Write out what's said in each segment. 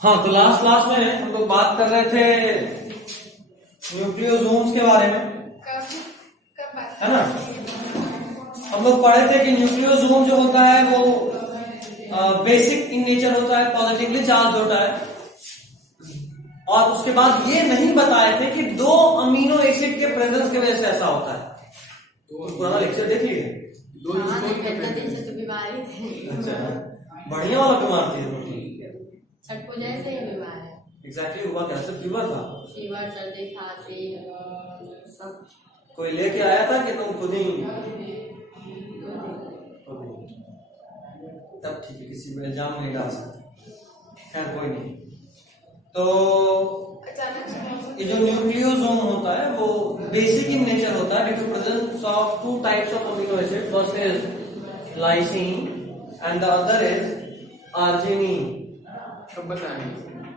हाँ, तो last class में हम लोग बात कर रहे थे न्यूक्लियोसोम्स के बारे में, है ना। हम लोग पढ़े थे कि न्यूक्लियोसोम जो होता है वो बेसिक इन नेचर होता है, पॉजिटिवली चार्ज होता है। और उसके बाद ये नहीं बताए थे कि दो अमीनो एसिड के प्रेजेंस की वजह से ऐसा होता है। तो पुराना लेक्चर देख लिए? अच्छा, बढ़िया वाला बीमार थी, छठ पूजा से ही बीमार है। एग्जैक्टली हुआ क्या? सिर्फ फीवर था? फीवर, सर्दी, खांसी सब। कोई लेके आया था कि तुम खुद ही? तब ठीक है, किसी पे इल्जाम नहीं डाल सकते। खैर कोई नहीं। तो ये जो न्यूक्लियोसोम होता है वो बेसिक इन नेचर होता है due to presence of two types of amino acid. First is lysine and the other is arginine. सब बताएं?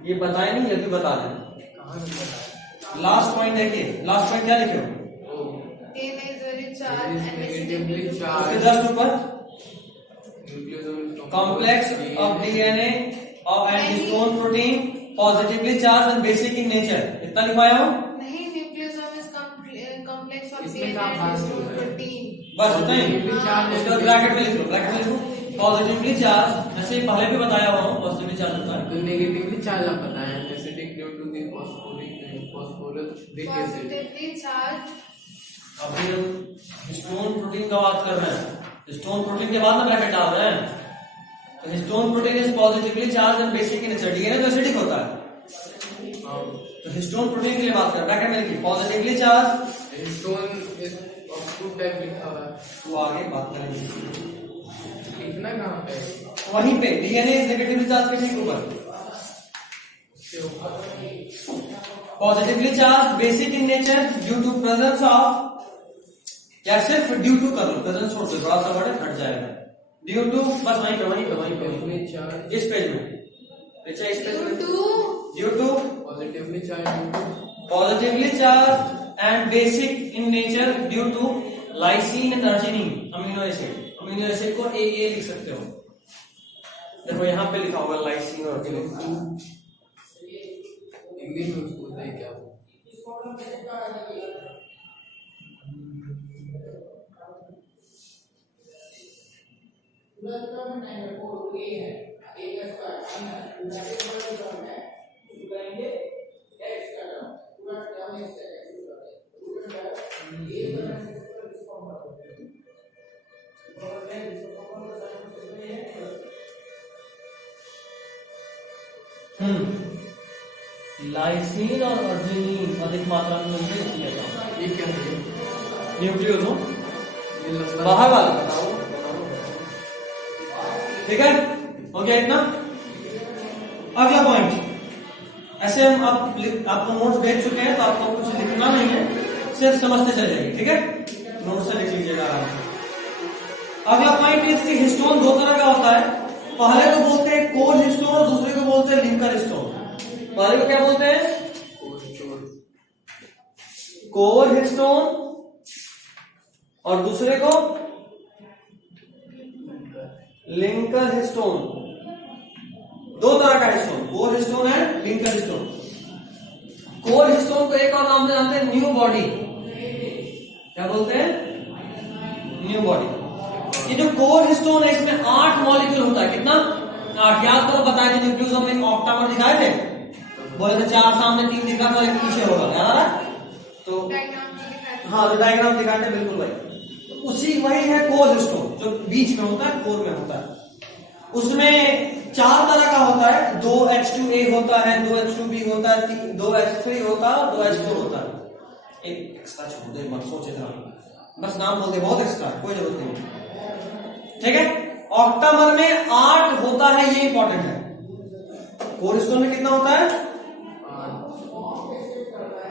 ये बताए नहीं, ये भी बता दें। कहाँ से बताएं? लास्ट पॉइंट देखिए, लास्ट पॉइंट क्या लिखे हो? उसके जस्ट ऊपर complex of DNA and histone protein positively charge and basic in nature, इतना लिखवाया हो? नहीं, न्यूक्लियोसोम इज कॉम्प्लेक्स ऑफ इसमें डीएनए क्या एंड खास हिस्टोन है? प्रोटीन। बस उतना ही। उसके बाद ब्रैकेट में लिख लो, ब्रैकेट में लिखो पॉजिटिवली चार्ज। जैसे पहले भी बताया हुआ हूँ, पॉजिटिवली चार्ज होता है। तो नेगेटिवली चार्ज आप बताएं, acidic due to the phosphoric acid. Positively charge. अभी हम हिस्टोन प्रोटीन का बात कर रहे हैं। हिस्टोन प्रोटीन के बाद में ब्रैकेट डाल रहे हैं। तो histone protein is positively charge and basic in nature. DNA तो एसिडिक होता है, तो हिस्टोन प्रोटीन के लिए बात कर, ब्रैकेट में लिखिए positively charge. Histone is of two type लिखा हुआ है, तो आगे बात करेंगे। लिखना कहाँ पे? वहीं पे डीएनए इज नेगेटिवली चार्ज के ठीक ऊपर positively charge basic in nature due to presence of, या सिर्फ ड्यू टू कर लो, प्रेजेंस छोड़ दो, थोड़ा सा वर्ड हट जाएगा। ड्यू टू, बस वहीं पे चार्ज इस पेज में। अच्छा, इस पेज में due to positively charge positively charge and basic in nature due to lysine and arginine amino acid. Amino acid को ए लिख सकते हो, देखो यहाँ पे लिखा होगा लाइसिन और अर्जिनिन। इंग्लिश में उसको बताइए क्या? लाइसिन और अर्जिनिन अधिक मात्रा में मिलते हैं, इसलिए ये क्या है? न्यूक्लियोसोम ये लंबा बाहर वाला बताओ। ठीक है, हो गया इतना। अगला पॉइंट, ऐसे हम आपको नोट्स भेज चुके हैं, तो आपको कुछ लिखना नहीं है, सिर्फ समझते चले जाइए। ठीक है, नोट से लिख लीजिएगा आराम से। अगला पॉइंट इज कि हिस्टोन दो तरह का होता है। पहले को बोलते हैं कोर हिस्टोन और दूसरे को बोलते हैं लिंकर हिस्टोन। पहले को क्या बोलते हैं? कोर हिस्टोन, और दूसरे को लिंकर हिस्टोन। दो तरह का histone, core histone and linker histone. Core histone को एक और नाम से जानते हैं, न्यू बॉडी। क्या बोलते हैं? New body. ये जो कोर हिस्टोन है, इसमें 8 मॉलिक्यूल होता है। कितना? 8। याद करो, बताए थे न्यूक्लियोसोम में ऑक्टामर दिखाए थे, बोले थे 4 सामने 3 दिख रहा था, एक पीछे होगा, याद आ रहा है? तो हाँ, जो डायग्राम दिखाते हैं, बिल्कुल भाई, तो उसी वही है कोर हिस्टोन, जो बीच में होता है, कोर में होता है। उसमें 4 तरह का होता है, 2H2A होता है, 2H2B होता है, 2H3 होता है, 2H4 होता है। एक एक्स्ट्रा छोड़ दे, मत सोचे था, बस नाम बोल दे, बहुत एक्स्ट्रा, कोई जरूरत नहीं। ठीक है, ऑक्टामर में 8 होता है, ये इंपॉर्टेंट है। कोर हिस्टोन में कितना होता है?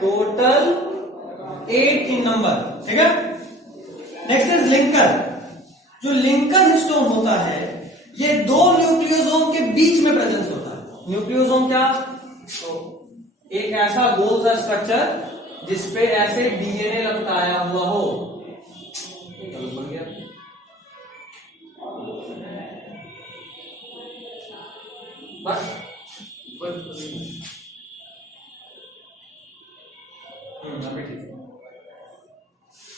टोटल 8 इन नंबर। ठीक है, नेक्स्ट इज लिंकर। जो लिंकर हिस्टोन होता है, ये 2 न्यूक्लियोसोम के बीच में प्रेजेंस होता है। न्यूक्लियोसोम क्या? तो एक ऐसा गोल सा स्ट्रक्चर जिसपे ऐसे डीएनए लपटाया हुआ हो। बन गया। बस अभी ठीक है।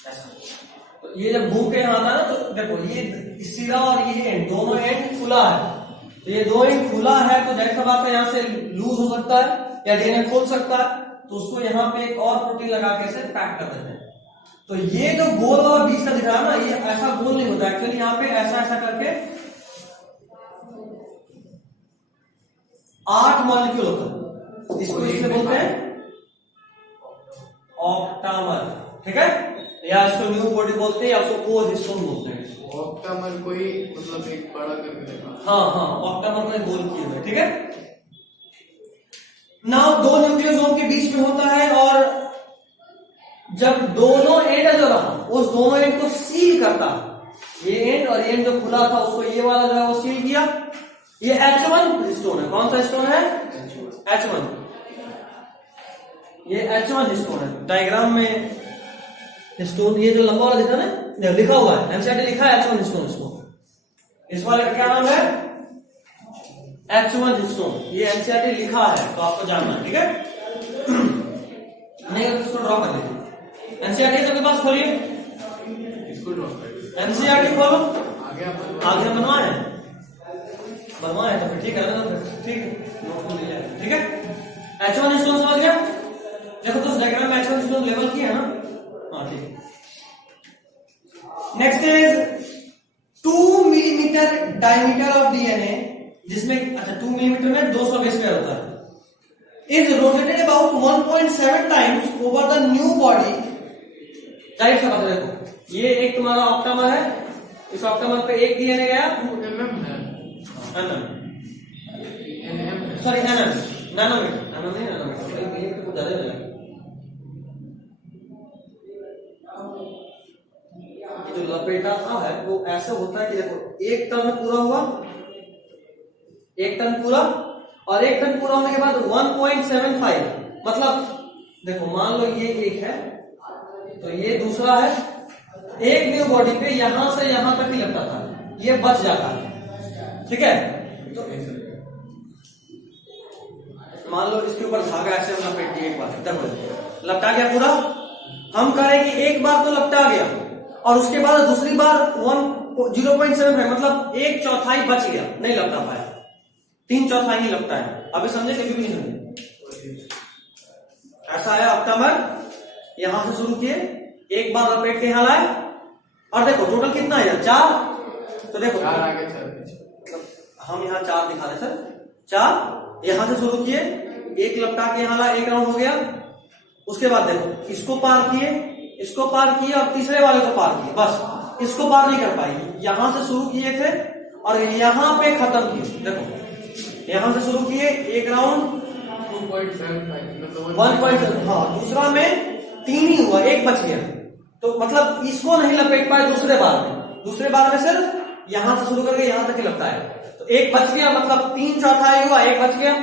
ऐसा तो ये जब घूम के यहाँ आता है ना, तो देखो ये सीधा और ये एंड, दोनों एंड खुला है। तो ये दो एंड खुला है तो जाहिर सी बात है यहाँ से लूज हो सकता है या डीएनए खोल सकता है, तो उसको यहाँ पे एक और प्रोटीन लगा के इसे पैक कर देते हैं। तो ये जो गोल वाला बीच का दिख रहा है ना, ये ऐसा गोल नहीं होता एक्चुअली, यहाँ पे ऐसा ऐसा करके 8 मॉलिक्यूल होता है। इसको इससे बोलते हैं ऑक्टामर, ठीक है, या इसको न्यू बॉडी बोलते हैं या उसको कोर हिस्टोन बोलते हैं। ऑक्टामर कोई मतलब एक बड़ा करके देखा। हाँ हाँ, ऑक्टामर में गोल किए हुए, ठीक है। नाउ दो न्यूक्लियोसोम के बीच में होता है और जब दोनों एंड जो रहा उस दोनों एंड को सील करता है, ये एंड और ये एंड जो खुला था उसको ये वाला जो है वो सील किया। ये H1 हिस्टोन है। कौन सा हिस्टोन है? H1। ये H1 हिस्टोन है। डायग्राम में हिस्टोन ये जो लंबा वाला दिखा ना, लिखा हुआ है, एनसीईआरटी लिखा है H1 हिस्टोन। इसको इस वाले का क्या नाम है? H1 histone. ये एनसीईआरटी लिखा है तो आपको जानना है, ठीक है। नहीं तो इसको ड्रॉ कर लीजिए। एनसीईआरटी सबके पास खोलिए, इसको ड्रॉ कर एनसीईआरटी खोलो। आगे आप आगे बनवाए तो फिर ठीक है ना, ठीक नोट को ले जाए, ठीक है। H1 हिस्टोन समझ गया? देखो तो डायग्राम में H1 हिस्टोन लेवल की है ना, हाँ ठीक। Next is 2 millimetre diameter of DNA, जिसमें अच्छा 2 मिलीमीटर में 200 बेस पेयर होता है, is rotated about 1.7 times over the new body. जाहिर सा बात है, देखो ये एक तुम्हारा ऑक्टामर है, इस ऑक्टामर पे एक डीएनए गया, सॉरी नैनोमीटर कुछ ज्यादा नहीं। जो लपेटा है वो ऐसा होता है कि देखो एक टन पूरा हुआ, एक टन पूरा, और एक टन पूरा होने के बाद 1.75, मतलब देखो मान लो ये एक है तो ये दूसरा है, एक न्यू बॉडी पे यहां से यहां तक ही लगता था, ये बच जाता है, ठीक है। तो मान लो इसके ऊपर धागा ऐसे लपेट दिया, एक बार देखो लपटा गया पूरा। हम करें कि एक बार तो लपटा गया और उसके बाद दूसरी बार 0.75, मतलब 1/4 बच गया, नहीं लपटा पाया, 3/4 नहीं लगता है। अभी समझे कि नहीं समझे? ऐसा है ऑक्टामर, यहां से शुरू किए, एक बार लपेट के यहां लाए, और देखो टोटल कितना है 4, तो देखो 4 आगे 4 पीछे, हम यहाँ 4 दिखा रहे सर, 4 यहां से शुरू किए, एक लपटा के यहां लाए, एक राउंड हो गया, उसके बाद देखो इसको पार किए, इसको पार किए और तीसरे वाले को पार किए, बस इसको पार नहीं कर पाई। यहां से शुरू किए थे और यहां पे खत्म किए, देखो यहां से शुरू किए एक राउंड 2.75 मतलब 1. हाँ, दूसरा में 3 ही हुआ, एक बच गया, तो मतलब इसको नहीं लपेट पाए दूसरे बार में सिर्फ यहां से शुरू करके यहां तक ही लगता है, तो एक बच गया, मतलब 3/4 हुआ, एक बच गया,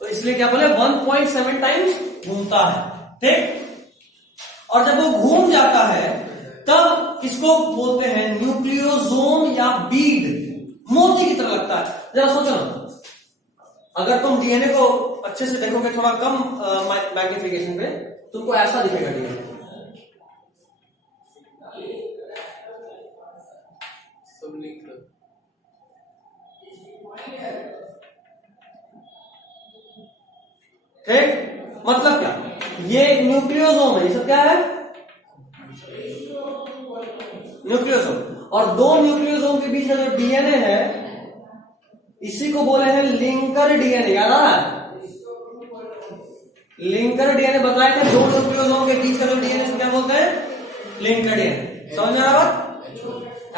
तो इसलिए क्या बोले 1.7 टाइम्स घूमता है, ठीक। और जब वो घूम जाता है तब इसको बोलते हैं न्यूक्लियोसोम या बीड, मोती की तरह लगता है। जरा सोचो ना, अगर तुम डीएनए को अच्छे से देखोगे थोड़ा कम मैग्निफिकेशन पे, तुमको ऐसा दिखेगा डीएनए, सब लिख लो। ठीक, मतलब क्या, ये न्यूक्लियोसोम है, ये सब क्या है न्यूक्लियोसोम, और दो न्यूक्लियोसोम के बीच में जो डीएनए है इसी को बोले हैं लिंकर डीएनए। याद आ रहा है, लिंकर डीएनए बताए थे, दो न्यूक्लियोसोम के बीच का जो डीएनए क्या बोलते हैं, लिंकर डीएनए। समझ में आ रहा बात?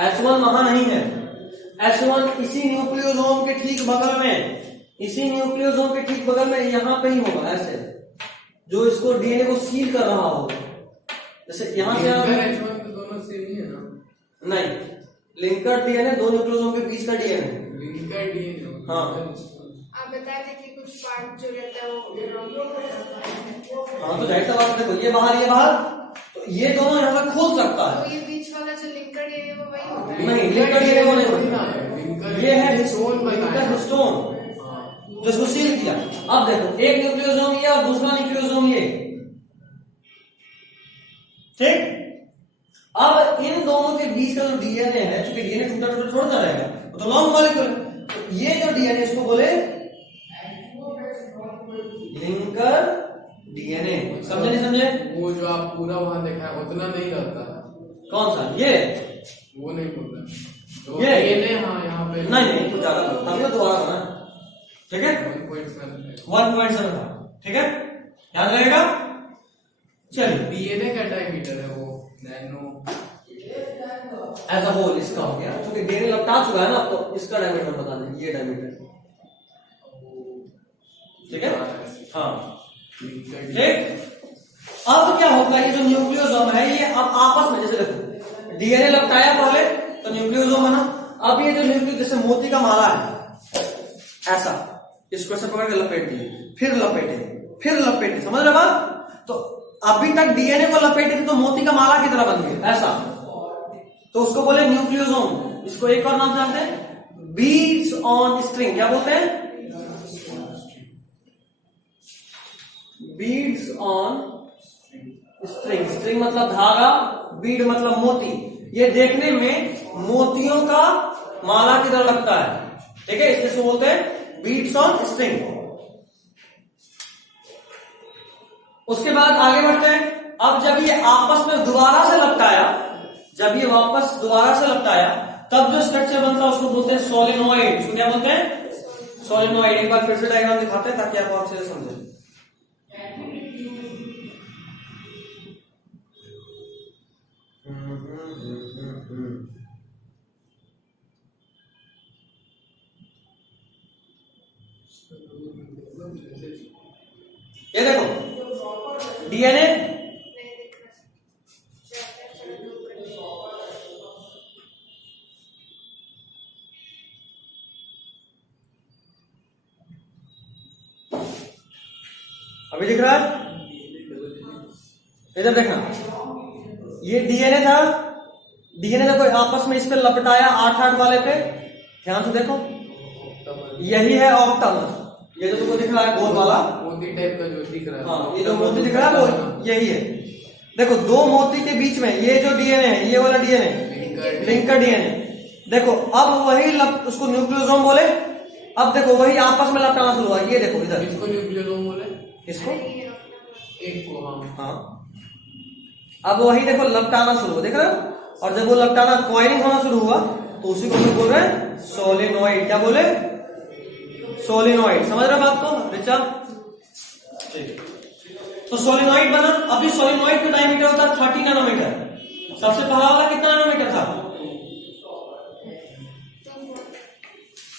H1 वहां नहीं है, H1 इसी न्यूक्लियोसोम के ठीक बगल में, इसी न्यूक्लियोसोम के ठीक बगल में यहां पे ही होगा, ऐसे जो इसको डीएनए को सील कर रहा होगा, जैसे यहां से H1 तो दोनों सेम ही है ना? नहीं, लिंकर डीएनए दो न्यूक्लियोसोम के बीच का डीएनए, लिंकर डीएनए। हाँ आप बताए थे कि कुछ पार्ट जो रहता है वो हाँ, तो जाहिर सा बात, देखो ये बाहर, तो ये दोनों यहाँ से खोल सकता है, तो ये बीच वाला जो लिंकर डीएनए वो वही होता है। नहीं लिंकर डीएनए वो नहीं होता, लिंकर ये है हिस्टोन, लिंकर हिस्टोन, जो तो इसको सील किया। अब देखो एक न्यूक्लियोसोम ये और दूसरा न्यूक्लियोसोम ये, ठीक। अब इन दोनों के बीच का जो डीएनए है, चूंकि डीएनए टूटा टूटा थोड़ा ना रहेगा, तो लॉन्ग मॉलिक्यूल, तो ये जो डीएनए इसको बोले लिंकर डीएनए। समझे नहीं समझे? वो जो आप पूरा वहां देखा है उतना नहीं रहता है। कौन सा? ये वो नहीं बोलता तो ये हाँ यहाँ पे नहीं कुछ ज्यादा हम तो दोबारा ना, ठीक है 1.7 था, ठीक है, याद रहेगा। चलिए डीएनए का डायमीटर है वो नैनो एज अ होल इसका हो गया, क्योंकि डीएनए लपटा चुका है ना, तो इसका डायमीटर बता दें, ये डायमीटर, ठीक है। हाँ ठीक। अब क्या होगा, ये जो न्यूक्लियोसोम है ये अब आपस में, जैसे देखो डीएनए लपटाया पहले तो न्यूक्लियोसोम बना, अब ये जो न्यूक्लियो जैसे मोती का माला है ऐसा, इसको ऐसे पकड़ के लपेट दिए, फिर लपेटे, फिर लपेटे, समझ रहे बात? तो अभी तक डीएनए को लपेटे थे तो मोती का माला की तरह बन गया ऐसा, तो उसको बोले न्यूक्लियोसोम। इसको एक और नाम जानते हैं, बीड्स ऑन स्ट्रिंग। क्या बोलते हैं? Beads on string. स्ट्रिंग मतलब धागा, बीड मतलब मोती। ये देखने में मोतियों का माला की तरह लगता है, ठीक है, इसको बोलते हैं बीड्स ऑन स्ट्रिंग। उसके बाद आगे बढ़ते हैं। अब जब ये आपस में दोबारा से लपटाया, जब ये वापस दोबारा से लपटाया, तब जो स्ट्रक्चर बनता है उसको बोलते हैं सोलेनोइड। उसको क्या बोलते हैं? सोलेनोइड। एक बार फिर से डायग्राम दिखाते हैं ताकि आप और अच्छे से समझें। ये देखो डीएनए, नहीं दिख रहा। चलो दूर कर दो। अभी दिख रहा है? इधर देखना, ये डीएनए था, डीएनए देखो आपस में इस पे लपटाया 8-8 वाले पे, ध्यान से देखो, यही है ऑक्टामर। ये जो तुमको दिख रहा है गोल वाला मोती टाइप का जो दिख रहा है, हाँ, ये जो मोती दिख रहा है वो यही है। देखो दो मोती के बीच में ये जो डीएनए है, ये वाला डीएनए लिंकर डीएनए, देखो अब वही उसको न्यूक्लियोसोम बोले। अब देखो वही आपस में लपटाना शुरू हुआ, ये देखो इधर, इसको न्यूक्लियोसोम बोले, इसको एक को हाँ, अब वही देखो लपटाना शुरू हुआ, देख रहे हो? और जब वो लपटाना कॉइलिंग होना शुरू हुआ तो उसी को हम बोल रहे हैं सोलेनोइड। क्या बोले? सोलेनोइड। समझ रहे बात को रिचा? तो सोलेनोइड बना। अभी सोलेनोइड का डायमीटर होता है 30 नैनोमीटर। सबसे पहला वाला कितना नैनोमीटर था?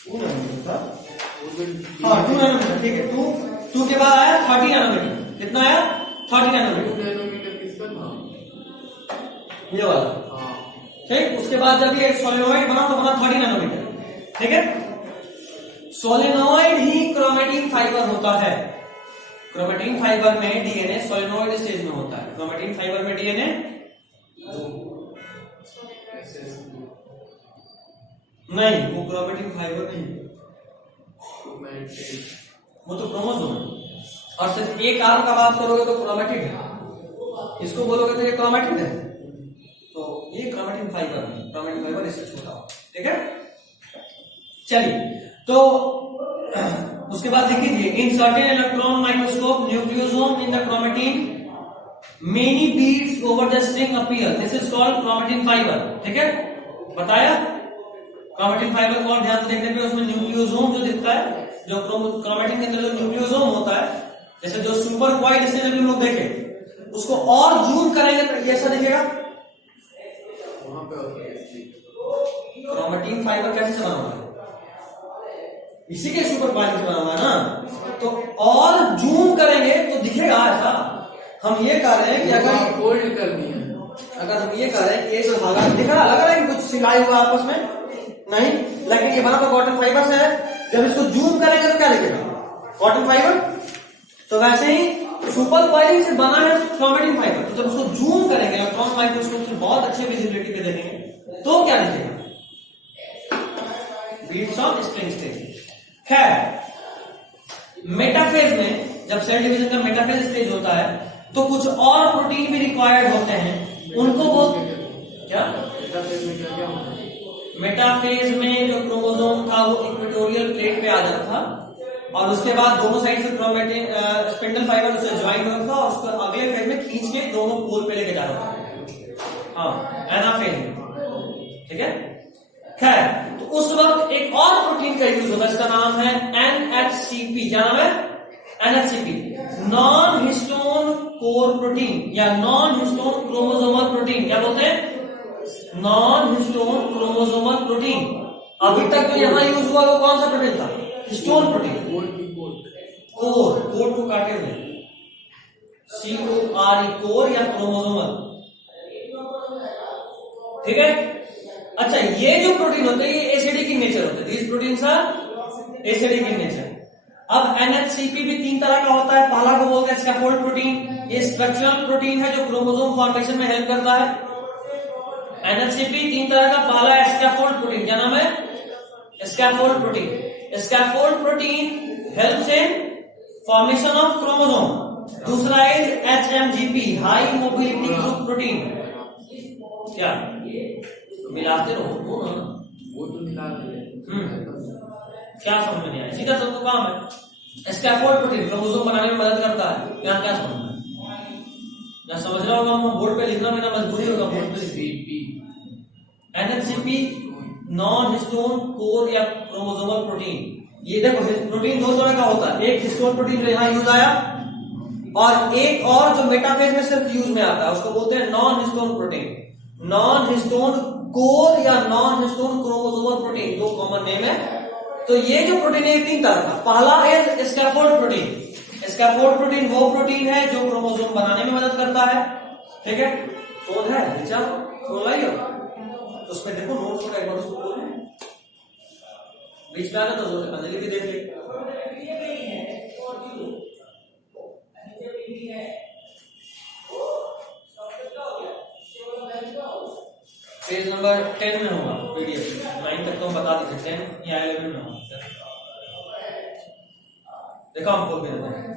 2 नैनोमीटर था। हाँ 2 नैनोमीटर, ठीक है। 2 के बाद आया 30 नैनोमीटर। कितना आया? 30 नैनोमीटर। नैनोमीटर किसका था? ये वाला, हाँ ठीक। उसके बाद जब ये सोलेनोइड बना तो बना 30 नैनोमीटर, ठीक है। सोलेनोइड ही क्रोमेटिन फाइबर होता है। क्रोमेटिन फाइबर में डीएनए सोलेनोइड स्टेज में होता है। क्रोमेटिन फाइबर में डीएनए नहीं, वो क्रोमेटिन फाइबर नहीं, वो तो क्रोमोसोम है। और सिर्फ एक आर्म का बात करोगे तो क्रोमेटिड है, इसको बोलोगे तो ये क्रोमेटिड है, तो ये क्रोमेटिन फाइबर नहीं, क्रोमेटिन फाइबर इससे छोटा हो, ठीक है। चलिए तो उसके बाद लिख लीजिए, in certain electron microscope nucleosome in the chromatin many beads over the string appear, this is called chromatin fibre, ठीक है। बताया क्रोमेटिन फाइबर को, और ध्यान से देखने पे उसमें न्यूक्लियोसोम जो दिखता है, जो क्रोमेटिन के अंदर जो न्यूक्लियोसोम होता है, जैसे जो सुपर क्वाइड इससे जब हम लोग देखे, उसको और जूम करेंगे तो ये ऐसा दिखेगा। वहां पे क्रोमेटिन फाइबर कैसे से बना हुआ है? इसी के सुपर क्वाइड से बना हुआ है ना, तो और जूम करेंगे तो दिखेगा ऐसा। हम ये कह रहे हैं कि फोल्ड कर दिया, अगर हम ये कह रहे हैं कि ये जो धागा दिख रहा, लग रहा है कि कुछ सिलाई हुआ आपस में, नहीं, लेकिन ये बना तो कॉटन फाइबर से है। जब इसको जूम करेंगे तो क्या दिखेगा? Cotton fibre. तो वैसे ही सुपर क्वाइलिंग से बना है क्रोमेटिन फाइबर, तो जब उसको जूम करेंगे इलेक्ट्रॉन माइक्रोस्कोप से बहुत अच्छे विजिबिलिटी पे देखेंगे तो क्या दिखेगा? Beads of string stage. खैर मेटाफेज में जब सेल डिवीजन का मेटाफेज स्टेज होता है तो कुछ और प्रोटीन भी रिक्वायर्ड होते हैं, उनको क्या मेटाफेज में क्या क्या होता है? मेटाफेज में जो क्रोमोसोम था वो इक्वेटोरियल प्लेट पे आ जाता था और उसके बाद दोनों साइड से क्रोमेटिन स्पिंडल फाइबर उससे ज्वाइन होता था और उसको अगले फेज में खींच के दोनों पोल पे लेके जाता था। हाँ, एनाफेज में, ठीक है। खैर, तो उस वक्त एक और प्रोटीन का यूज होता है, इसका नाम है NHCP। क्या नाम है? NHCP, non histone core protein या नॉन हिस्टोन क्रोमोसोमल प्रोटीन। क्या बोलते हैं? Non histone chromosomal protein. अभी तक जो यहाँ यूज हुआ वो कौन सा प्रोटीन था? Histone protein. कोर, कोर को काटे हुए, CORE, कोर या क्रोमोसोमल, ठीक है। अच्छा, ये जो प्रोटीन होते हैं ये एसिडिक इन नेचर होते हैं, these proteins are acidic in nature. अब NHCP भी 3 तरह का होता है। पहला को बोलते हैं स्कैफोल्ड प्रोटीन, ये स्ट्रक्चरल प्रोटीन है जो क्रोमोसोम फॉर्मेशन में हेल्प करता है। NHCP 3 तरह का, पहला है स्कैफोल्ड प्रोटीन। क्या नाम है? Scaffold protein. Scaffold protein helps in formation of chromosome. दूसरा है HMGP, high mobility group protein. क्या मिलाते रहो तो ना, वो तो मिला रहे। क्या समझ में नहीं आया? सीधा सब तो काम है। स्कैफोल्ड प्रोटीन क्रोमोसोम बनाने में मदद करता है। यहाँ क्या समझ में? यहाँ समझ रहा होगा, हम बोर्ड पे लिखना मेरा मजबूरी होगा, बोर्ड पे लिखिए। NHCP नॉन हिस्टोन कोर या क्रोमोसोमल प्रोटीन। ये देखो, प्रोटीन 2 तरह का होता है, एक हिस्टोन प्रोटीन जो यहाँ यूज आया और एक और जो मेटाफेज में सिर्फ यूज में आता है, उसको बोलते हैं non histone protein. Non histone core या non histone chromosomal protein, 2 common name है। तो ये जो प्रोटीन है 3 तरह का। पहला है स्कैफोल्ड प्रोटीन। स्कैफोल्ड प्रोटीन वो प्रोटीन है जो क्रोमोसोम बनाने में मदद करता है, ठीक है। फोन है नीचा, फोन लाइए, तो उसमें देखो नोट्स का एक बार उसको खोलो, बीच में आना तो अंजलि भी देख ले। पेज नंबर 10 में होगा PDF, 9 तक तो हम बता दीजिए, 10 या 11 में होगा। देखो हम खोल के देते हैं।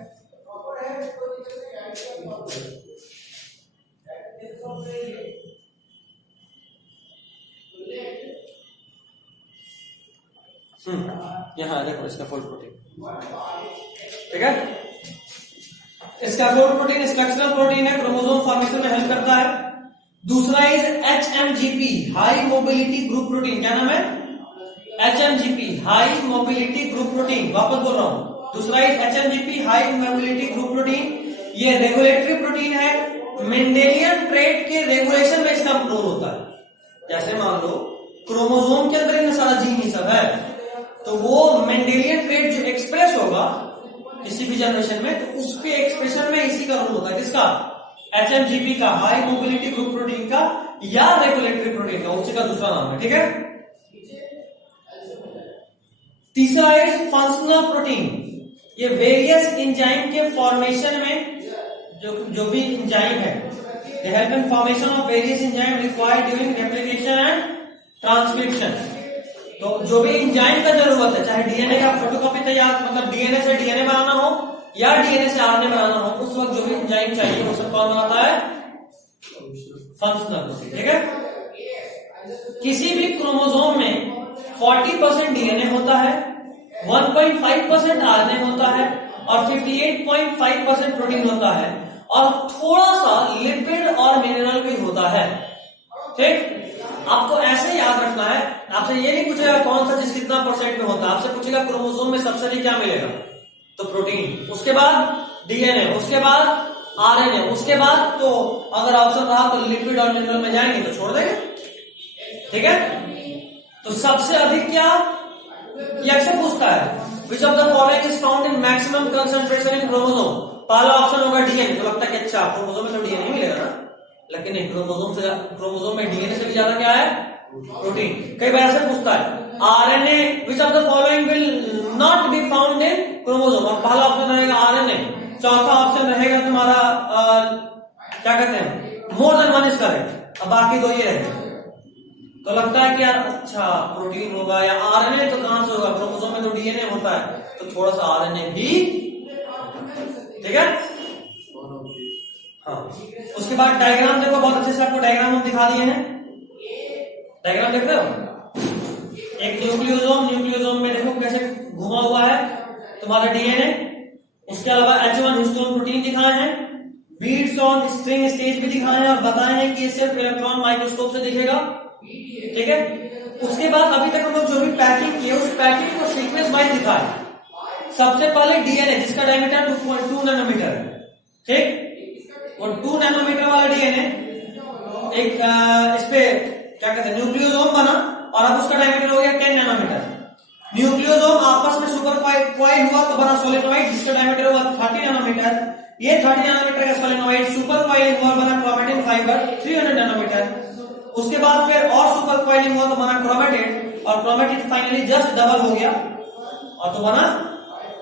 यहाँ देखो स्कैफोल्ड प्रोटीन, ठीक है। स्कैफोल्ड प्रोटीन स्ट्रक्चरल प्रोटीन है, क्रोमोसोम फॉर्मेशन में हेल्प करता है। दूसरा is HMGP, high mobility group protein. क्या नाम है? HMGP, high mobility group protein. वापस बोल रहा हूं, दूसरा is HMGP, high mobility group protein. ये रेगुलेटरी प्रोटीन है, मेंडेलियन ट्रेट के रेगुलेशन में इसका रोल होता है। जैसे मान लो क्रोमोसोम के अंदर इतना सारा जीन ही सब है, तो वो मेंडेलियन ट्रेट जो एक्सप्रेस होगा किसी भी जनरेशन में, तो उसके एक्सप्रेशन में इसी का रोल होता है। किसका? HMGP का, हाई मोबिलिटी ग्रुप प्रोटीन का या रेगुलेटरी प्रोटीन का, उसी का दूसरा नाम है, ठीक है। तीसरा है फंक्शनल प्रोटीन। ये वेरियस एंजाइम के फॉर्मेशन में जो भी एंजाइम है, they help in formation of various enzyme required during replication and transcription. तो जो भी एंजाइम का जरूरत है, चाहे डीएनए का फोटोकॉपी तैयार, मतलब डीएनए से डीएनए बनाना हो या डीएनए से आरएनए बनाना हो, उस वक्त जो भी एंजाइम चाहिए वो सब कौन बनाता है? फंक्शनल प्रोटीन, ठीक है। किसी भी क्रोमोसोम में 40% डीएनए होता है, 1.5% आरएनए होता है और 58.5% प्रोटीन होता है और थोड़ा सा लिपिड और मिनरल भी होता है, ठीक। आपको ऐसे याद रखना है, आपसे ये नहीं पूछेगा कौन सा चीज कितना परसेंट में होता है, आपसे पूछेगा क्रोमोसोम में सबसे अधिक क्या मिलेगा, तो प्रोटीन, उसके बाद डीएनए, उसके बाद आरएनए, उसके बाद तो अगर ऑप्शन रहा तो लिपिड और मिनरल में जाएंगे तो छोड़ देंगे, ठीक है। तो सबसे अधिक क्या ये अक्सर पूछता है, which of the following is found in maximum concentration in chromosome. पहला ऑप्शन होगा डीएनए, तो लगता है कि अच्छा क्रोमोसोम में तो डीएनए मिलेगा ना, लेकिन नहीं, क्रोमोसोम में डीएनए से भी ज्यादा क्या है? प्रोटीन। कई बार ऐसे पूछता है RNA, which of the following will not be found in chromosome, और पहला ऑप्शन रहेगा आरएनए, चौथा ऑप्शन रहेगा तुम्हारा क्या कहते हैं, more than one is correct, अब बाकी 2 ये रहेगा। तो लगता है कि यार अच्छा प्रोटीन होगा या आरएनए तो कहां से होगा, क्रोमोसोम में तो डीएनए होता है, तो थोड़ा सा आरएनए भी, ठीक है। हाँ, उसके बाद डायग्राम देखो, बहुत अच्छे से आपको डायग्राम हम दिखा दिए हैं। डायग्राम देख रहे हो, एक न्यूक्लियोसोम में देखो कैसे घुमा हुआ है तुम्हारा डीएनए। उसके अलावा H1 हिस्टोन प्रोटीन दिखाए हैं, बीड्स ऑन स्ट्रिंग स्टेज भी दिखाए हैं और बताए हैं कि ये सिर्फ इलेक्ट्रॉन माइक्रोस्कोप से दिखेगा, ठीक है। उसके बाद अभी तक हम लोग जो भी पैकिंग किए उस पैकिंग को सीक्वेंस वाइज दिखाए। सबसे पहले डीएनए जिसका डायमीटर 2.2 नैनोमीटर है, ठीक, वो 2 नैनोमीटर वाला डीएनए एक इस पे क्या कहते हैं न्यूक्लियोसोम बना और अब उसका डायमीटर हो गया 10 नैनोमीटर। न्यूक्लियोसोम आपस में सुपर कॉइल हुआ तो बना सोलेनोइड जिसका डायमीटर हुआ 30 नैनोमीटर। ये 30 नैनोमीटर का सोलेनोइड सुपर कॉइलिंग हुआ बना क्रोमैटिन फाइबर 300 नैनोमीटर। उसके बाद फिर और सुपर कॉइलिंग हुआ तो बना क्रोमैटिन और क्रोमैटिन फाइनली जस्ट डबल हो गया और तो बना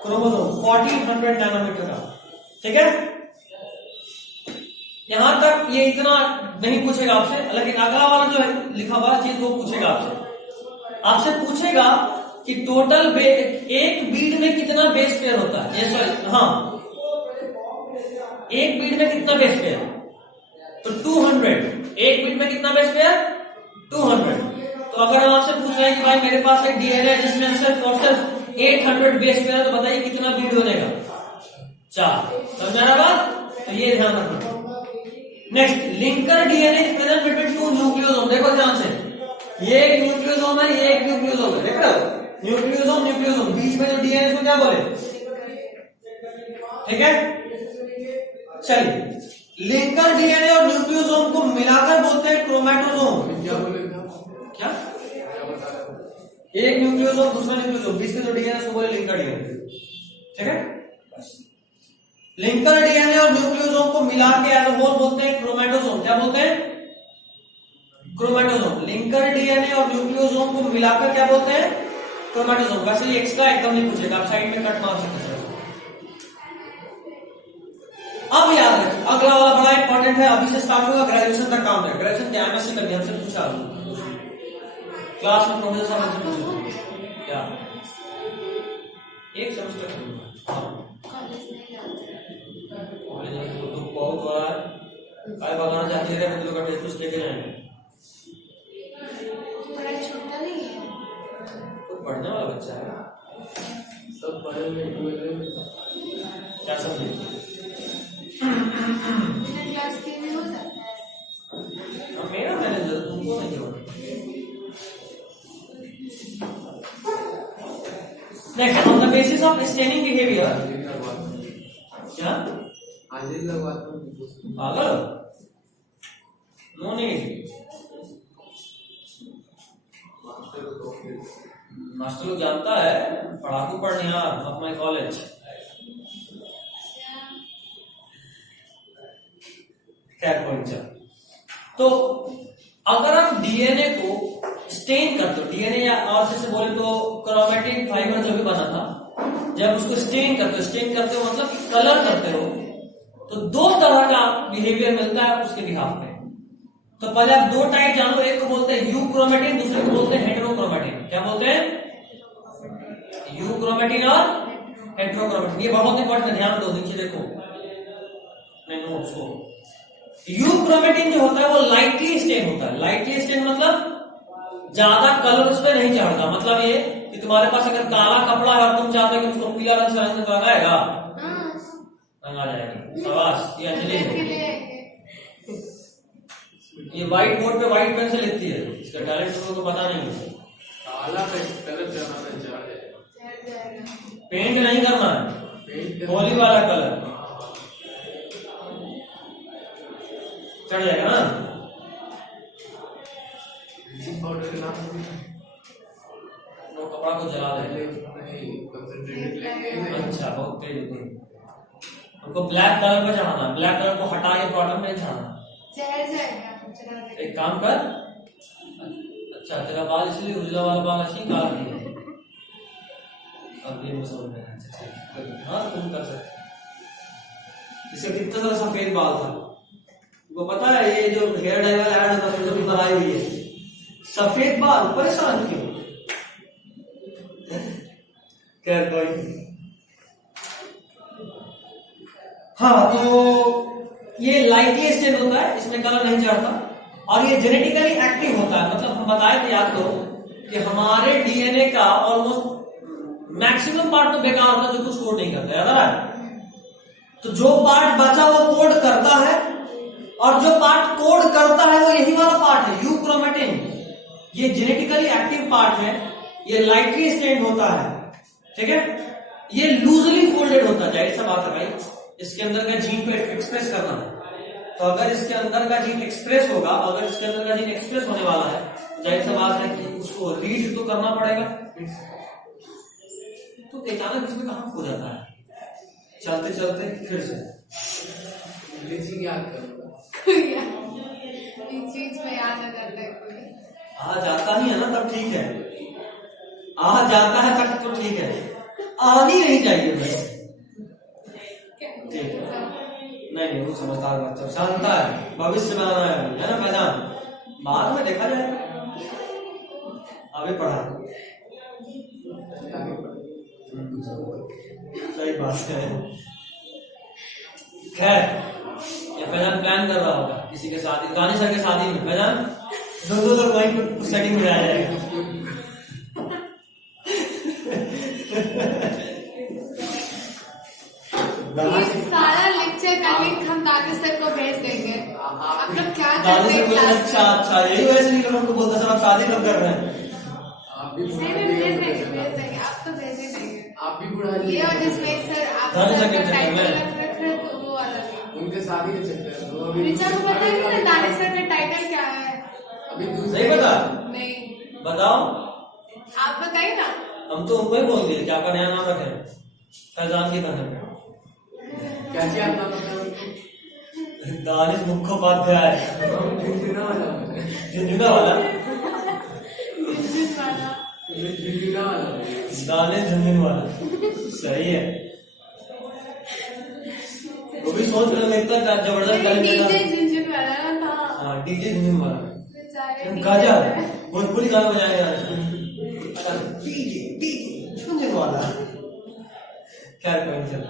क्रोमोसोम 1400 नैनोमीटर का, ठीक है। यहां तक ये इतना नहीं पूछेगा आपसे, लेकिन अगला वाला जो है लिखा हुआ चीज वो पूछेगा आपसे पूछेगा कि टोटल एक बीड में कितना बेस पेयर होता है। ये हाँ, एक बीड में कितना बेस पेयर, तो 200। एक बीड में कितना बेस पेयर 200। तो अगर हम आपसे पूछ रहे हैं कि भाई मेरे पास एक डीएनए जिसमें सिर्फ और सिर्फ 800 बेस पेयर है, तो बताइए कितना बीड बनेगा, 4। समझ रहा बात, तो ये ध्यान रखना। Next, linker DNA present between 2 nucleosome. देखो ध्यान से, ये एक न्यूक्लियोसोम है, ये एक न्यूक्लियोसोम है, देख रहे हो, न्यूक्लियोसोम बीच में जो डीएनए को क्या बोले, ठीक है। चलिए, लिंकर डीएनए और न्यूक्लियोसोम को मिलाकर बोलते हैं क्रोमैटोसोम। क्या एक न्यूक्लियोसोम दूसरा न्यूक्लियोसोम बीच में जो डीएनए उसको बोले लिंकर डीएनए, ठीक है। लिंकर डीएनए और न्यूक्लियोसोम को मिला के एज होल बोलते हैं क्रोमैटोसोम। क्या बोलते हैं, क्रोमैटोसोम। लिंकर डीएनए और न्यूक्लियोसोम को मिलाकर क्या बोलते हैं, क्रोमैटोसोम। वैसे ये एक्स्ट्रा एकदम नहीं पूछेगा, आप साइड में कट मार सकते हैं। अब याद रखिए अगला वाला बड़ा इंपॉर्टेंट है, अभी से स्टार्ट होगा, ग्रेजुएशन तक काम है। ग्रेजुएशन क्या एमएससी तक हमसे पूछा क्लास में, प्रोफेसर साहब हमसे पूछा क्या एक सेमेस्टर तो बहुत बड़ा काय बनाना चाहती है, मतलब का टेस्ट लेके जाएंगे, छोटा नहीं है, तो पढ़ने वाला बच्चा है, सब पढ़े हुए क्या सब क्लास के भी हो जाता है। मेरा मैनेजर तुमको नहीं होगा। Next, on the basis of staining behaviour, क्या आज ही लगवाता हूँ पागल, नो नीड। मास्टर लोग जानता है, पढ़ाकू पढ़निहार ऑफ माय कॉलेज। तो अगर हम डीएनए को स्टेन करते हो, डीएनए या और जैसे बोले तो क्रोमैटिन फाइबर जो भी बना था, जब उसको स्टेन करते हो मतलब कलर करते हो, तो 2 तरह का बिहेवियर मिलता है उसके बिहाफ में। तो पहले आप 2 टाइप जानो, एक को बोलते हैं यू क्रोमैटिन, दूसरे को बोलते हैं हेटेरोक्रोमैटिन। क्या बोलते हैं, यू क्रोमैटिन और हेटेरोक्रोमैटिन। ये बहुत इंपॉर्टेंट है, ध्यान दो, नीचे देखो नोट्स को। यू क्रोमैटिन जो होता है वो लाइटली स्टेन होता है। लाइटली स्टेन मतलब ज्यादा कलर उस पर नहीं चढ़ता। मतलब ये कि तुम्हारे पास अगर काला कपड़ा है और तुम चाहते हो कि उसको पीला रंग से रंग लगाएगा, रंगा जाएगी। शाबाश, ये अंजलि ये व्हाइट बोर्ड पे व्हाइट पेन से लिखती है, इसका टैलेंट तुम लोगों को पता नहीं है। काला कलर जमाना चढ़ जाएगा, पेंट नहीं करना है, होली वाला कलर चढ़ जाएगा ना। पाउडर के नाम वो कपड़ा को जला दे। नहीं, कंसंट्रेटेड लेंगे। अच्छा, बहुत तेज होती है। हमको ब्लैक कलर पे चढ़ाना है, ब्लैक कलर को हटा के बॉटम में चढ़ाना। एक काम कर, अच्छा तेरा बाल इसलिए उजला वाला बाल अच्छी काला नहीं है, अब ये समझ में आया। अच्छा ठीक, हाँ तुम कर सकते। इससे कितना सारा सफेद बाल था, वो पता है, ये जो हेयर डाई वाला ऐड होता है जो भी बनाई हुई है, सफेद बाल, परेशान क्यों? खैर कोई। हाँ, तो ये लाइटली स्टेन होता है, इसमें कलर नहीं चढ़ता और ये जेनेटिकली एक्टिव होता है। मतलब हम बताए थे, याद करो कि हमारे डीएनए का ऑलमोस्ट मैक्सिमम पार्ट तो बेकार होता है जो कुछ कोड नहीं करता, याद आ रहा है? तो जो पार्ट बचा वो कोड करता है और जो पार्ट कोड करता है वो यही वाला पार्ट है, यूक्रोमेटिन। ये जेनेटिकली एक्टिव पार्ट है, ये लाइटली स्टेन्ड होता है, ठीक है? ये लूजली फोल्डेड होता है, जाहिर सा बात है भाई, इसके अंदर का जीन को एक्सप्रेस करना है। तो अगर इसके अंदर का जीन एक्सप्रेस होगा, अगर इसके अंदर का जीन एक्सप्रेस होने वाला है, जाहिर सा बात है कि उसको रीड तो करना पड़ेगा। तो अचानक इसमें कहां खो जाता है, चलते चलते फिर से ग्लिचिंग याद करूंगा। बीच बीच में याद आ जाता है कोई। आ जाता नहीं है ना तब ठीक है, आ जाता है तब तो ठीक है, आनी नहीं चाहिए बस। ठीक है, नहीं वो समझदार बच्चा, शांता है, भविष्य बनाना है ना फैजान, बाद में देखा जाए, अभी पढ़ा। सही बात है। खैर, ये फैजान प्लान कर रहा होगा किसी के शादी, दानी सर के शादी में फैजान दो लोग वहीं पर सेटिंग में आ जाएगा। सारा लेक्चर का लिंक हम दादी सर को भेज देंगे। आप लोग क्या दानी करते सर हैं बोले क्लास अच्छा अच्छा, यही वजह से नहीं लोग हमको बोलता सर आप शादी कब कर रहे हैं? आप भी में भेज देंगे, आप तो भेज ही देंगे। आप भी बुढ़ा ये और जिसमें सर आप दानी सर सर के का चक्कर टाइटल में। रख रहे तो वो वाला नहीं। उनके शादी के चक्कर में वो अभी ऋचा को पता है ना दादी सर का टाइटल क्या है? अभी दूसरे नहीं पता? नहीं, बताओ, आप बताइए ना। हम तो उनको ही बोल दिए कि आपका नया नाम रखें फैजान की बहन। क्या क्या नाम है उनको? दानिश मुखोपाध्याय, झुनझुना वाला झुनझुना वाला, झुनझुना वाला दानिश झुनझुन वाला, सही है। वो भी सोच रहे हैं इतना जबरदस्त टैलेंट डीजे है। झुनझुन वाला ना था। हाँ, डीजे झुनझुन वाला, बेचारे गाजा भोजपुरी गाना बजाएगा, डीजे डीजे झुनझुन वाला। खैर कोई चल,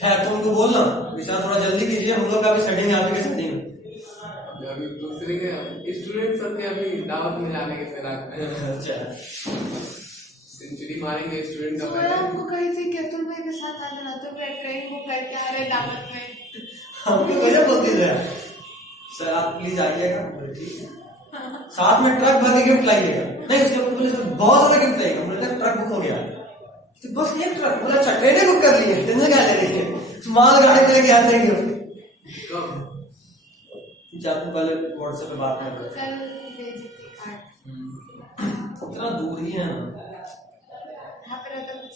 खैर तुम उनको बोलना विशाल थोड़ा जल्दी कीजिए, हम लोग का भी सेटिंग यहाँ पे सेटिंग। अभी दूसरे के स्टूडेंट सबके अभी दावत में जाने के फिराक में अच्छा, सेंचुरी मारेंगे स्टूडेंट का मैं आपको कही थी कि तुम मेरे साथ आ जाना, तो मैं ट्रेन बुक करके आ रहे दावत में। हमको वजह बोलती है सर आप प्लीज आइएगा, ठीक है, साथ में ट्रक भर के गिफ्ट लाइएगा। नहीं उसके बोले सर बहुत सारा गिफ्ट लाइएगा, बोले ट्रक बुक हो गया, तो बस एक ट्रक, बोला अच्छा ट्रेनें बुक कर लिए, टेंशन क्या ले रही है, माल गाड़ी में लेके आते हैं गिफ्ट। कब आपको कल व्हाट्सएप पे बात कर रहे थे, कल भेजी थी कार्ड। इतना दूर ही है ना, यहाँ पे रहता कुछ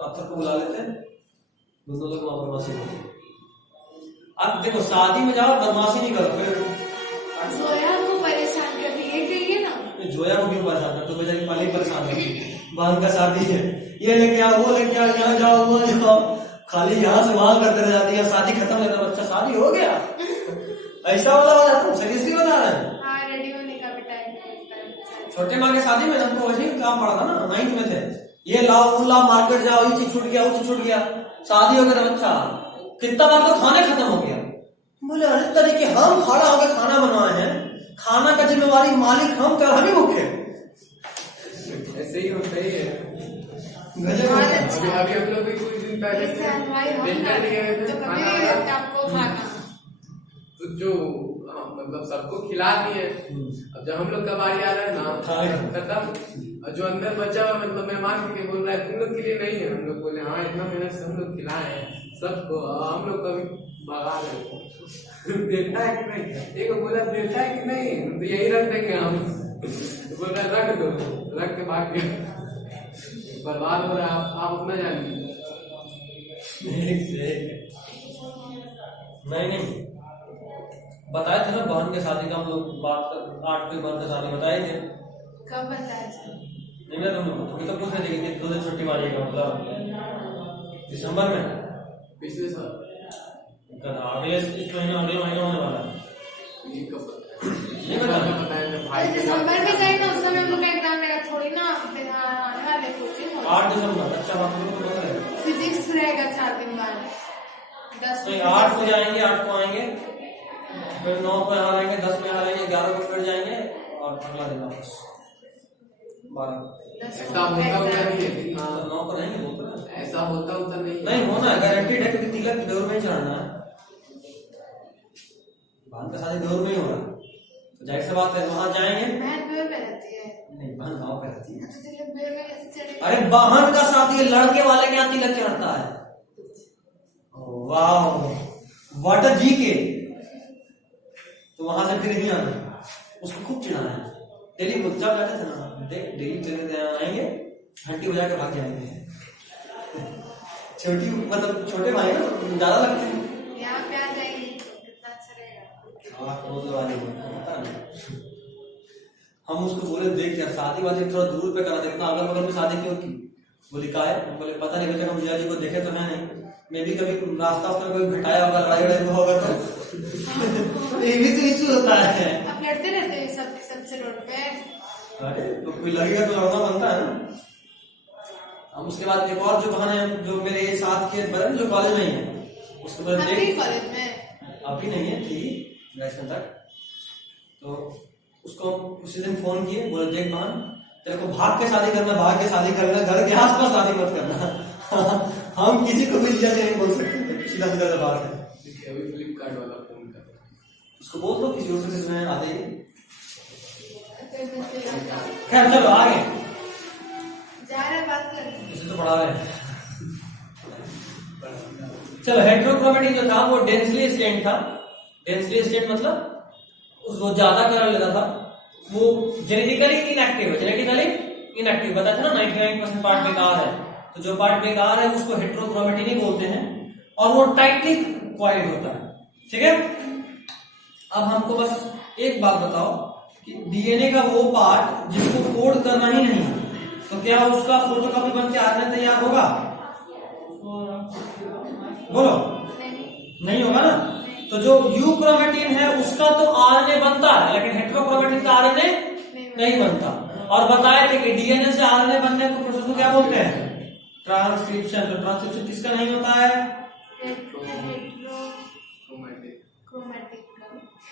पत्थर को बुला लेते हैं, दोनों लोग वहां बदमाशी करते हैं। अब देखो शादी में जाओ बदमाशी नहीं करो, फिर जोया को परेशान कर रही है, कहिए ना। जोया को क्यों परेशान कर, तो बेचारी पहले ही परेशान है, बहन का शादी है, ये लेके आओ वो लेके आओ, यहाँ जाओ वो जाओ, खाली यहाँ से वहां करते रह जाती है, शादी खत्म रहता है, बच्चा शादी हो गया ऐसा वाला हो जाता है। सीरियसली बता रहे हैं, हाँ रेडी होने का भी टाइम लगता है। छोटे माँ के शादी में हमको वैसे ही काम पड़ा था ना, 9th में थे, ये लाओ वो लाओ, मार्केट जाओ, ये चीज छूट गया वो चीज छूट गया, शादी हो गया बच्चा कितना बार तो खाने खत्म हो गया। बोले अरे तरीके हम खड़ा होकर खाना बनवाए हैं, खाना का जिम्मेवारी मालिक हम कर, हम ही मुख्य। ऐसे ही होता ही है। गजब है। अभी अभी हम लोग भी कुछ दिन पहले जैसे हलवाई हम डिनर लिए गए थे, तो खाना कभी आया, आपको खाना तो जो मतलब सबको खिला दिए। अब जब हम लोग का बारी आ रहा है ना खत्म, और जो अंदर बचा हुआ मतलब मेहमान के बोल रहा है तुम लोग के लिए नहीं है, हम लोग बोले हाँ इतना मेहनत से हम लोग खिलाए हैं सबको, हम लोग कभी भगा रहे देता है कि नहीं, एक बोला देता है कि नहीं, तो यही रख देंगे हम, बोल रहा रख दो, रख के भाग गया, बर्बाद हो रहा है, आप अपना जानिए। नहीं बताए थे ना बहन के शादी का, हम लोग बात कर 8 की बहन का शादी बताए थे, कब बताया? नहीं मैं तुम तो पूछ रहे थे कि 2 दिन छुट्टी मारिएगा, मतलब दिसंबर में, पिछले साल अगले इस महीने अगले महीने होने वाला है। ये कब नहीं पता। पता है जब भाई के दिसंबर में जाए ना उस समय हम लोग का एग्जाम रहेगा थोड़ी ना बिहार आने वाले कोचिंग 8 दिसंबर। अच्छा बात हम लोग को पता है। फिजिक्स रहेगा 4 दिन बाद 10 तो 8 को जाएंगे, 8 को आएंगे, फिर 9 को यहाँ आएंगे, 10 को यहाँ आएंगे, 11 को फिर जाएंगे और अगला दिन वापस 12। ऐसा होता होता नहीं है कि हाँ 9 को रहेंगे, वो तो ऐसा होता नहीं है। नहीं होना है, गारंटीड है, क्योंकि तिलक बेउर में ही चढ़ाना है। बहन का शादी बेउर में ही हो रहा है, तो जाहिर सी बात है वहां जाएंगे। बहन बेर में रहती है। नहीं, बहन गाँव पे रहती है। तो तिलक बेर में कैसे चढ़ेगा? अरे बहन का शादी लड़के वाले के यहाँ तिलक चढ़ता है। वाह, व्हाट अ जीके। तो वहां से फिर नहीं आना, उसको खूब चिढ़ाना है। डेली जब जाते थे ना, डेली चले आएंगे, घंटी बजा के भाग जाएंगे। छोटी मतलब छोटे भाई ना तो ज्यादा लगते हैं। यहाँ पे आ जाएंगे कितना अच्छा रहेगा। पता नहीं, हम उसको बोले देख यार शादी वादी थोड़ा दूर पे करा देखना, अगल बगल में शादी क्यों की? बोली का है? हम बोले पता नहीं, बेटा हम जीजा जी को देखे तो है नहीं, मैं भी कभी रास्ता में कोई घटाया होगा, लड़ाई वड़ाई होगा तो ये भी तो इशू होता है। आप लड़ते रहते हैं सबसे रोड पे? अरे तो कोई लगेगा तो लड़ना बनता है ना। हम उसके बाद एक और जो बहन है जो मेरे साथ के बहन जो कॉलेज में ही है, उसके बाद अभी कॉलेज में अभी नहीं है, थी ग्रेजुएशन तक। तो उसको उसी दिन फोन किए, बोले देख बहन तेरे को भाग के शादी करना, भाग के शादी करना, घर के आसपास शादी मत करना। हम किसी को भी जीजा से नहीं बोल सकते, सीधा सीधा बात है। अभी फ्लिपकार्ट वाला फोन कर उसको बोल दो किसी और से जिसमें आ जाएगी। खैर चलो आगे जा रहे बात कर। इसे तो पढ़ा रहे हैं। चलो हेट्रोक्रोमेटिक जो था वो डेंसली स्टेट था। डेंसली स्टेट मतलब वो ज्यादा कलर लेता था, वो जेनेटिकली इनएक्टिव है। जेनेटिकली इनएक्टिव बताया था ना, 99% पार्ट बेकार है, तो जो पार्ट बेकार है उसको हेट्रोक्रोमेटिक ही बोलते हैं, और वो टाइटली क्वाइड होता है। ठीक है, अब हमको बस एक बात बताओ कि डीएनए का वो पार्ट जिसको कोड करना ही नहीं है, तो क्या उसका फोटोकॉपी बन के आरएनए तैयार होगा? बोलो नहीं होगा ना। तो जो यूक्रोमेटिन है उसका तो आरएनए बनता है, लेकिन हेट्रोक्रोमेटिन का आरएनए नहीं बनता। और बताए थे कि डीएनए से आरएनए बनने को प्रोसेस को क्या बोलते हैं? ट्रांसक्रिप्शन। तो ट्रांसक्रिप्शन किसका नहीं होता है?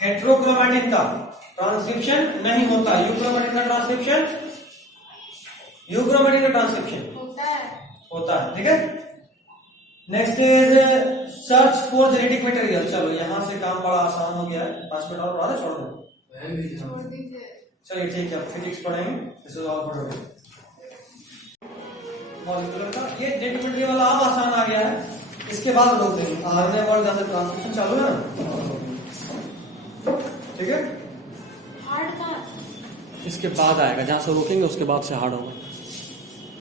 हेट्रोक्रोमेटिन का ट्रांसक्रिप्शन नहीं होता। यूक्रोमेटिन का ट्रांसक्रिप्शन होता है। ठीक है, next is search for genetic material. चलो यहाँ से काम बड़ा आसान हो गया है, 5 मिनट और पढ़ा दे, छोड़ दो। छोड़ दीजिए। चलिए ठीक है, फिजिक्स पढ़ेंगे, this is all for today. Molecular का ये जेनेटिक मटेरियल वाला अब आसान आ गया है, इसके बाद रोक देंगे। आरएनए वर्ड जैसे ट्रांसक्रिप्शन चालू है ना, ठीक है, हार्ड का इसके बाद आएगा, जहां से रोकेंगे उसके बाद से हार्ड होगा।